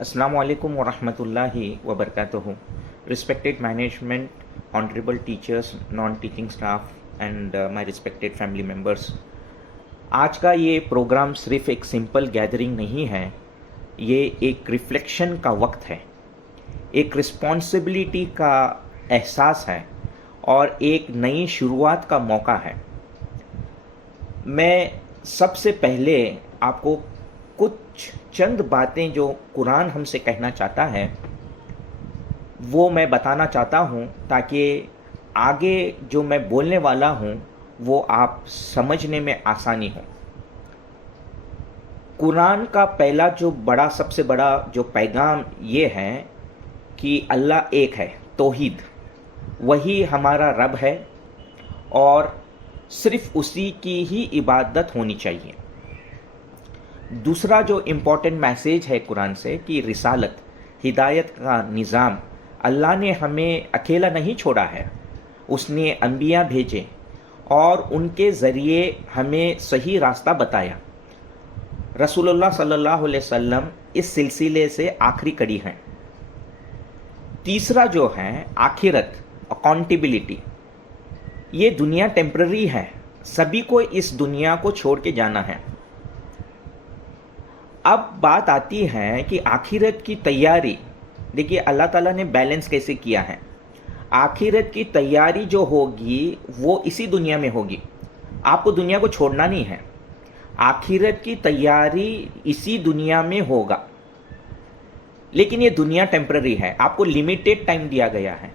Assalamu alaikum wa rahmatullahi wa barakatuhu. Respected management, honorable teachers, non-teaching staff and my respected family members. आज का ये programme सिर्फ एक simple gathering नहीं है, ये एक रिफ्लेक्शन का वक्त है, एक रिस्पॉन्सिबिलिटी का एहसास है और एक नई शुरुआत का मौका है। मैं सबसे पहले आपको कुछ चंद बातें जो कुरान हमसे कहना चाहता है वो मैं बताना चाहता हूँ, ताकि आगे जो मैं बोलने वाला हूँ वो आप समझने में आसानी हो। कुरान का पहला सबसे बड़ा जो पैगाम ये है कि अल्लाह एक है, तौहीद, वही हमारा रब है और सिर्फ उसी की ही इबादत होनी चाहिए। दूसरा जो इम्पोर्टेंट मैसेज है कुरान से कि रिसालत, हिदायत का निज़ाम, अल्लाह ने हमें अकेला नहीं छोड़ा है, उसने अंबिया भेजे और उनके ज़रिए हमें सही रास्ता बताया। रसूलुल्लाह सल्लल्लाहु अलैहि वसल्लम इस सिलसिले से आखिरी कड़ी हैं। तीसरा जो है आखिरत, अकाउंटेबिलिटी, ये दुनिया टेम्पररी है, सभी को इस दुनिया को छोड़ के जाना है। अब बात आती है कि आखिरत की तैयारी, देखिए अल्लाह ताला ने बैलेंस कैसे किया है। आखिरत की तैयारी जो होगी वो इसी दुनिया में होगी, आपको दुनिया को छोड़ना नहीं है। आखिरत की तैयारी इसी दुनिया में होगा, लेकिन ये दुनिया टेम्पररी है, आपको लिमिटेड टाइम दिया गया है।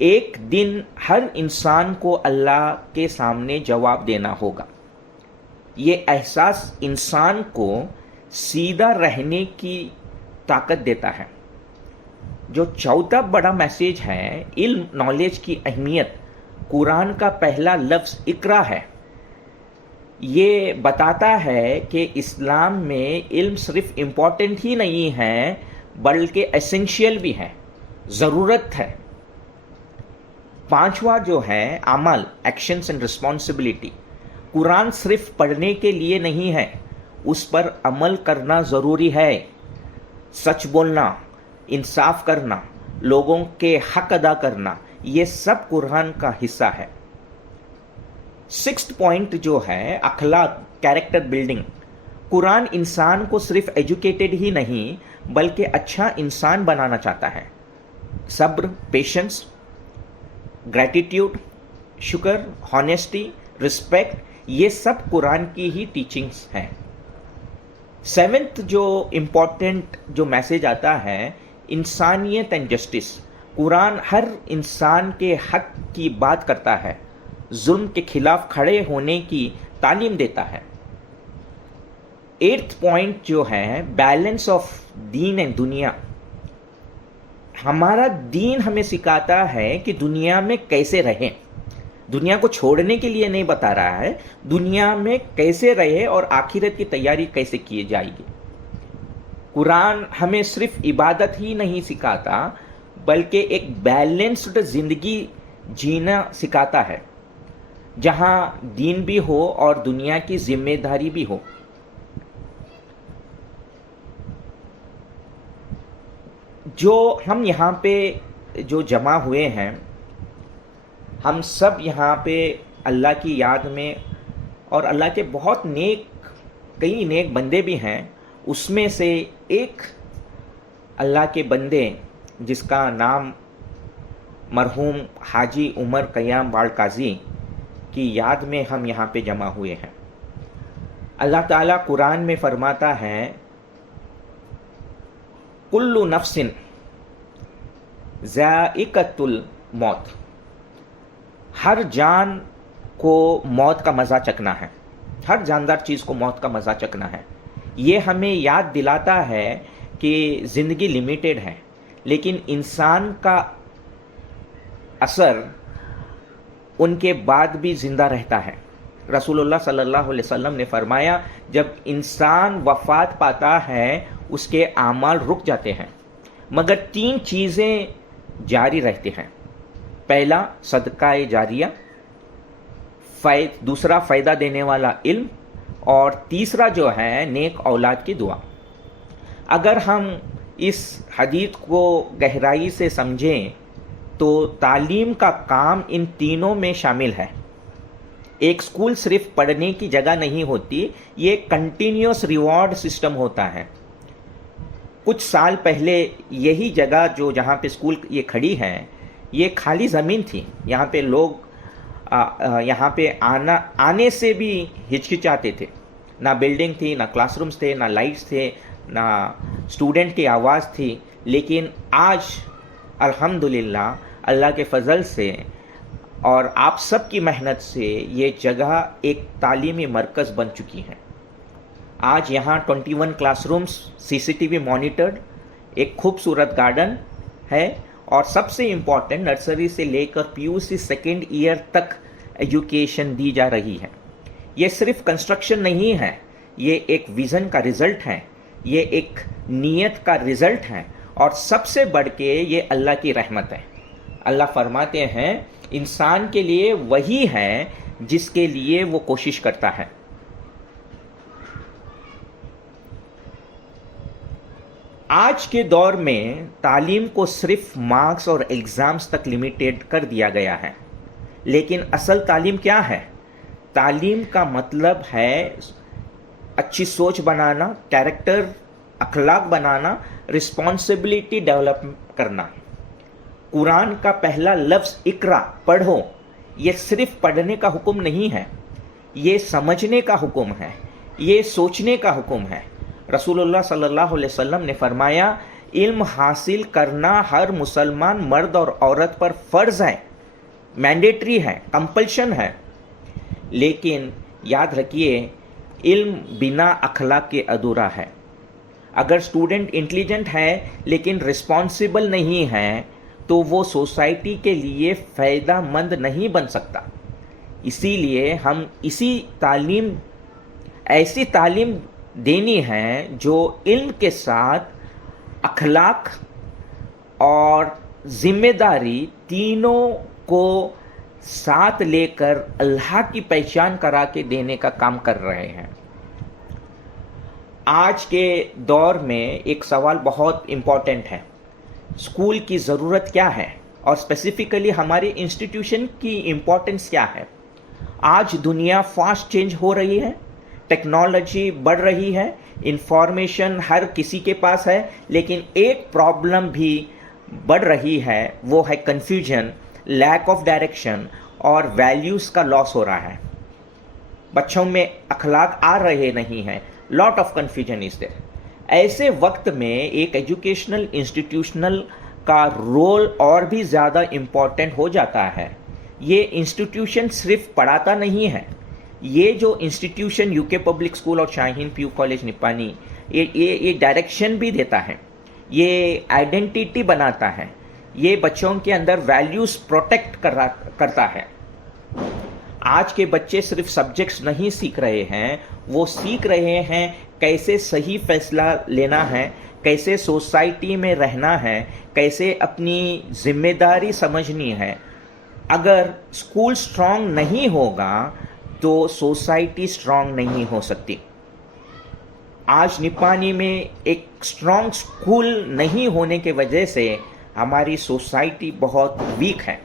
एक दिन हर इंसान को अल्लाह के सामने जवाब देना होगा। ये एहसास इंसान को सीधा रहने की ताकत देता है। जो चौथा बड़ा मैसेज है, इल्म, नॉलेज की अहमियत, कुरान का पहला लफ्ज़ इकरा है। ये बताता है कि इस्लाम में इल्म सिर्फ इम्पॉर्टेंट ही नहीं है बल्कि एसेंशियल भी है, ज़रूरत है। पांचवा जो है अमल, एक्शंस एंड रिस्पॉन्सिबिलिटी, कुरान सिर्फ पढ़ने के लिए नहीं है, उस पर अमल करना ज़रूरी है। सच बोलना, इंसाफ करना, लोगों के हक अदा करना, ये सब कुरान का हिस्सा है। सिक्स्थ पॉइंट जो है अखलाक, कैरेक्टर बिल्डिंग, कुरान इंसान को सिर्फ एजुकेटेड ही नहीं बल्कि अच्छा इंसान बनाना चाहता है। सब्र, पेशेंस, ग्रैटिट्यूड, शुक्र, हॉनेस्टी, रिस्पेक्ट, ये सब कुरान की ही टीचिंग्स हैं। सेवेंथ जो इम्पोर्टेंट जो मैसेज आता है, इंसानियत एंड जस्टिस, कुरान हर इंसान के हक की बात करता है, जुल्म के खिलाफ खड़े होने की तालीम देता है। एट्थ पॉइंट जो है बैलेंस ऑफ दीन एंड दुनिया, हमारा दीन हमें सिखाता है कि दुनिया में कैसे रहें, दुनिया को छोड़ने के लिए नहीं बता रहा है, दुनिया में कैसे रहे और आखिरत की तैयारी कैसे की जाएगी। कुरान हमें सिर्फ इबादत ही नहीं सिखाता बल्कि एक बैलेंस्ड जिंदगी जीना सिखाता है, जहां दीन भी हो और दुनिया की जिम्मेदारी भी हो। जो हम यहाँ पे जो जमा हुए हैं, हम सब यहाँ पे अल्लाह की याद में, और अल्लाह के बहुत कई नेक बंदे भी हैं, उसमें से एक अल्लाह के बंदे जिसका नाम मरहूम हाजी उमर कयाम बाड़ काजी की याद में हम यहाँ पे जमा हुए हैं। अल्लाह ताला कुरान में फरमाता है, कुल्लु नफ्सिन ज़ाइक़तुल मौत, हर जान को मौत का मज़ा चखना है, हर जानदार चीज़ को मौत का मज़ा चखना है। ये हमें याद दिलाता है कि ज़िंदगी लिमिटेड है, लेकिन इंसान का असर उनके बाद भी ज़िंदा रहता है। रसूलुल्लाह सल्लल्लाहु अलैहि वसल्लम ने फरमाया, जब इंसान वफ़ात पाता है उसके आमाल रुक जाते हैं, मगर तीन चीज़ें जारी रहती हैं। पहला सदका जारिया, दूसरा फ़ायदा देने वाला इल्म, और तीसरा जो है नेक औलाद की दुआ। अगर हम इस हदीस को गहराई से समझें तो तालीम का काम इन तीनों में शामिल है। एक स्कूल सिर्फ पढ़ने की जगह नहीं होती, ये कंटिन्यूस रिवॉर्ड सिस्टम होता है। कुछ साल पहले यही जगह जो जहाँ पे स्कूल ये खड़ी है, ये खाली ज़मीन थी। यहाँ पे लोग यहाँ पे आने से भी हिचकिचाते थे। ना बिल्डिंग थी, ना क्लासरूम्स थे, ना लाइट्स थे, ना स्टूडेंट की आवाज़ थी। लेकिन आज अल्हम्दुलिल्लाह अल्लाह के फ़ज़ल से और आप सब की मेहनत से ये जगह एक तालीमी मरकज़ बन चुकी है। आज यहाँ 21 क्लासरूम्स CCTV मॉनिटर्ड, एक खूबसूरत गार्डन है और सबसे इम्पॉर्टेंट नर्सरी से लेकर PUC सेकेंड ईयर तक एजुकेशन दी जा रही है। ये सिर्फ कंस्ट्रक्शन नहीं है, ये एक विज़न का रिज़ल्ट है, ये एक नीयत का रिज़ल्ट है और सबसे बढ़ के ये अल्लाह की रहमत है। अल्लाह फरमाते हैं इंसान के लिए वही है जिसके लिए वो कोशिश करता है। आज के दौर में तालीम को सिर्फ मार्क्स और एग्ज़ाम्स तक लिमिटेड कर दिया गया है, लेकिन असल तालीम क्या है? तालीम का मतलब है अच्छी सोच बनाना, कैरेक्टर, अखलाक बनाना, रिस्पॉन्सिबिलिटी डेवलप करना। कुरान का पहला लफ्ज़ इकरा, पढ़ो, ये सिर्फ पढ़ने का हुक्म नहीं है, ये समझने का हुक्म है, ये सोचने का हुक्म है। रसूलुल्लाह सल्लल्लाहु अलैहि वसल्लम ने फरमाया इल्म हासिल करना हर मुसलमान मर्द और औरत पर फ़र्ज़ है, मैंडेटरी है, कंपल्शन है। लेकिन याद रखिए इल्म बिना अखलाक के अधूरा है। अगर स्टूडेंट इंटेलिजेंट है लेकिन रिस्पॉन्सिबल नहीं है तो वो सोसाइटी के लिए फ़ायदा मंद नहीं बन सकता। इसीलिए हम ऐसी तालीम देनी है जो इल्म के साथ अखलाक और ज़िम्मेदारी तीनों को साथ लेकर अल्लाह की पहचान करा के देने का काम कर रहे हैं। आज के दौर में एक सवाल बहुत इम्पोर्टेंट है, स्कूल की ज़रूरत क्या है और स्पेसिफिकली हमारे इंस्टीट्यूशन की इम्पोर्टेंस क्या है। आज दुनिया फास्ट चेंज हो रही है, टेक्नोलॉजी बढ़ रही है, इंफॉर्मेशन हर किसी के पास है, लेकिन एक प्रॉब्लम भी बढ़ रही है, वो है कन्फ्यूजन, लैक ऑफ डायरेक्शन और वैल्यूज़ का लॉस हो रहा है। बच्चों में अखलाक आ रहे नहीं हैं, lot of confusion is there. ऐसे वक्त में एक एजुकेशनल इंस्टीट्यूशनल का रोल और भी ज़्यादा इम्पॉर्टेंट हो जाता है। ये इंस्टीट्यूशन सिर्फ पढ़ाता नहीं है, ये जो इंस्टीट्यूशन यूके पब्लिक स्कूल और शाहीन पीयू कॉलेज निपानी ये डायरेक्शन भी देता है, ये आइडेंटिटी बनाता है, ये बच्चों के अंदर वैल्यूज़ प्रोटेक्ट करता है। आज के बच्चे सिर्फ सब्जेक्ट्स नहीं सीख रहे हैं, वो सीख रहे हैं कैसे सही फैसला लेना है, कैसे सोसाइटी में रहना है, कैसे अपनी जिम्मेदारी समझनी है। अगर स्कूल स्ट्रांग नहीं होगा तो सोसाइटी स्ट्रांग नहीं हो सकती। आज निपानी में एक स्ट्रांग स्कूल नहीं होने के वजह से हमारी सोसाइटी बहुत वीक है।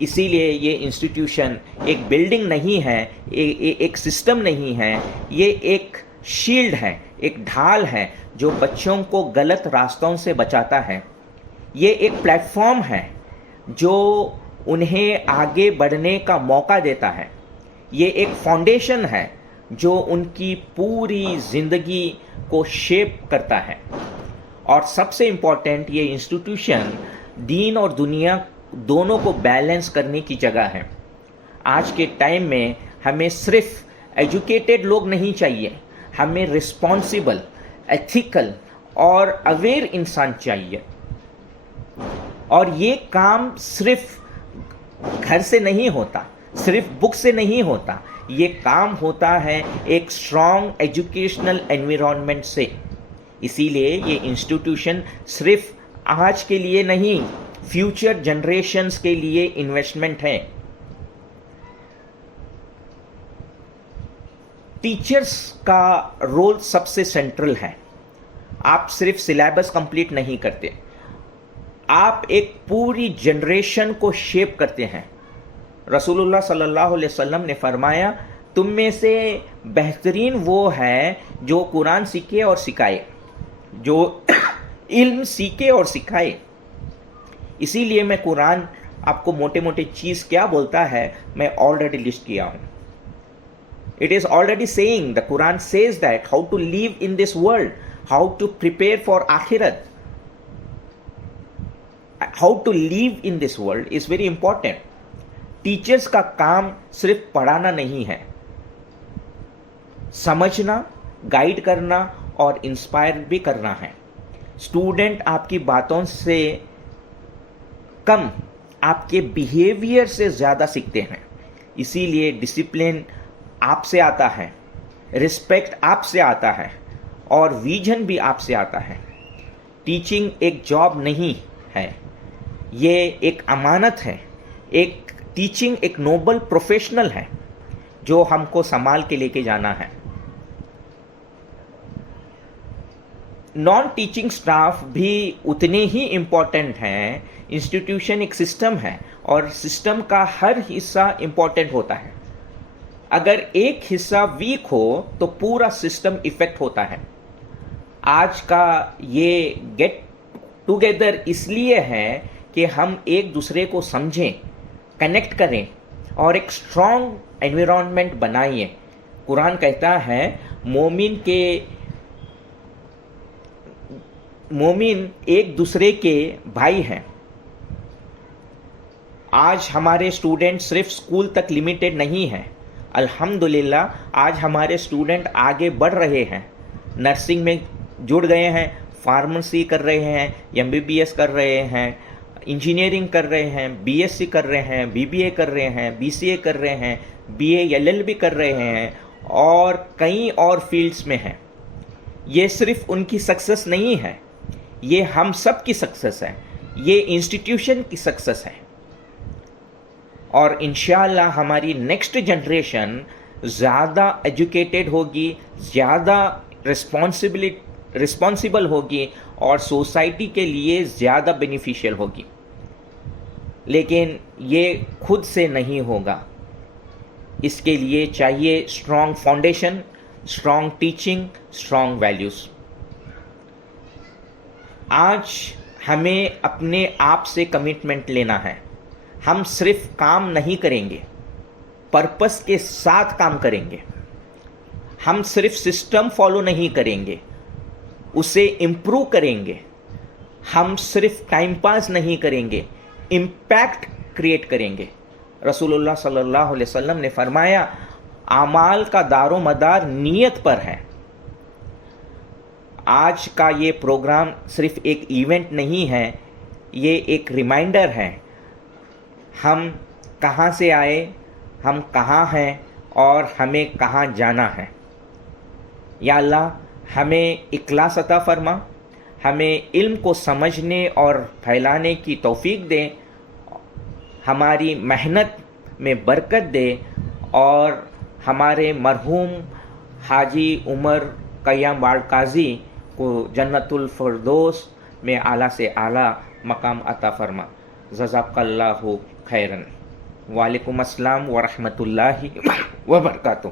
इसीलिए ये इंस्टीट्यूशन एक बिल्डिंग नहीं है, एक सिस्टम नहीं है, ये एक शील्ड है, एक ढाल है जो बच्चों को गलत रास्तों से बचाता है। ये एक प्लेटफॉर्म है जो उन्हें आगे बढ़ने का मौका देता है। ये एक फाउंडेशन है जो उनकी पूरी ज़िंदगी को शेप करता है। और सबसे इम्पॉर्टेंट, ये इंस्टीट्यूशन दीन और दुनिया दोनों को बैलेंस करने की जगह है। आज के टाइम में हमें सिर्फ एजुकेटेड लोग नहीं चाहिए, हमें रिस्पॉन्सिबल, एथिकल और अवेयर इंसान चाहिए। और ये काम सिर्फ घर से नहीं होता, सिर्फ बुक से नहीं होता, ये काम होता है एक स्ट्रॉन्ग एजुकेशनल एनवायरनमेंट से। इसीलिए ये इंस्टीट्यूशन सिर्फ आज के लिए नहीं, फ्यूचर जनरेशन्स के लिए इन्वेस्टमेंट है। टीचर्स का रोल सबसे सेंट्रल है। آپ صرف سلیبس کمپلیٹ نہیں کرتے، آپ ایک پوری جنریشن کو شیپ کرتے ہیں۔ رسول اللہ صلی اللہ علیہ وسلم نے فرمایا تم میں سے بہترین وہ ہے جو قرآن سیکھے اور سکھائے، جو علم سیکھے اور سکھائے۔ اسی لیے میں قرآن آپ کو موٹے موٹے چیز کیا بولتا ہے میں آلریڈی لسٹ کیا ہوں۔ It is already saying, the Quran says that how to live in this world, how to prepare for Akhirat. How to live in this world is very important. Teachers کا کام صرف پڑھانا نہیں ہے، سمجھنا، guide کرنا اور انسپائر بھی کرنا ہے۔ اسٹوڈنٹ آپ کی باتوں سے کم آپ کے بیہیویئر سے زیادہ سیکھتے ہیں، اسی لیے ڈسپلن آپ سے آتا ہے، رسپیکٹ آپ سے آتا ہے اور ویژن بھی آپ سے آتا ہے۔ ٹیچنگ ایک جاب نہیں ہے، یہ ایک امانت ہے۔ ایک ٹیچنگ ایک نوبل پروفیشنل ہے جو ہم کو سنبھال کے لے کے جانا ہے۔ نان ٹیچنگ سٹاف بھی اتنے ہی امپورٹنٹ ہیں۔ انسٹیٹیوشن ایک سسٹم ہے اور سسٹم کا ہر حصہ امپورٹنٹ ہوتا ہے۔ اگر ایک حصہ ویک ہو تو پورا سسٹم افیکٹ ہوتا ہے۔ آج کا یہ گیٹ ٹوگیدر اس لیے ہے کہ ہم ایک دوسرے کو سمجھیں، کنیکٹ کریں اور ایک اسٹرانگ انوائرمنٹ بنائیں۔ قرآن کہتا ہے مومن ایک دوسرے کے بھائی ہیں۔ آج ہمارے اسٹوڈنٹ صرف اسکول تک لمیٹڈ نہیں ہیں، الحمدللہ آج ہمارے اسٹوڈنٹ آگے بڑھ رہے ہیں، نرسنگ میں جڑ گئے ہیں، فارمیسی کر رہے ہیں، MBBS کر رہے ہیں، انجینئرنگ کر رہے ہیں، BSc کر رہے ہیں، BBA کر رہے ہیں، BCA کر رہے ہیں، BA LLB کر رہے ہیں اور کئی اور فیلڈز میں ہیں۔ یہ صرف ان کی سکسس نہیں ہے، یہ ہم سب کی سکسس ہے، یہ انسٹیٹیوشن کی سکسس ہے۔ اور انشاءاللہ ہماری نیکسٹ جنریشن زیادہ ایجوکیٹڈ ہوگی، زیادہ رسپانسبل ہوگی اور سوسائٹی کے لیے زیادہ بینیفیشیل ہوگی۔ لیکن یہ خود سے نہیں ہوگا، اس کے لیے چاہیے strong foundation, strong teaching, strong values. آج ہمیں اپنے آپ سے کمٹمنٹ لینا ہے۔ ہم صرف کام نہیں کریں گے، پرپس کے ساتھ کام کریں گے۔ ہم صرف سسٹم فالو نہیں کریں گے، اسے امپروو کریں گے۔ ہم صرف ٹائم پاس نہیں کریں گے، امپیکٹ کریٹ کریں گے۔ رسول اللہ صلی اللہ علیہ وسلم نے فرمایا اعمال کا دار و مدار نیت پر ہے۔ آج کا یہ پروگرام صرف ایک ایونٹ نہیں ہے، یہ ایک ریمائنڈر ہے، ہم کہاں سے آئے، ہم کہاں ہیں اور ہمیں کہاں جانا ہے۔ یا اللہ ہمیں اخلاص عطا فرما، ہمیں علم کو سمجھنے اور پھیلانے کی توفیق دے، ہماری محنت میں برکت دے اور ہمارے مرحوم حاجی عمر قیام باڑ قاضی کو جنت الفردوس میں اعلیٰ سے اعلیٰ مقام عطا فرما۔ جزاک اللہ خیرن۔ وعلیکم السلام ورحمۃ اللہ وبرکاتہ۔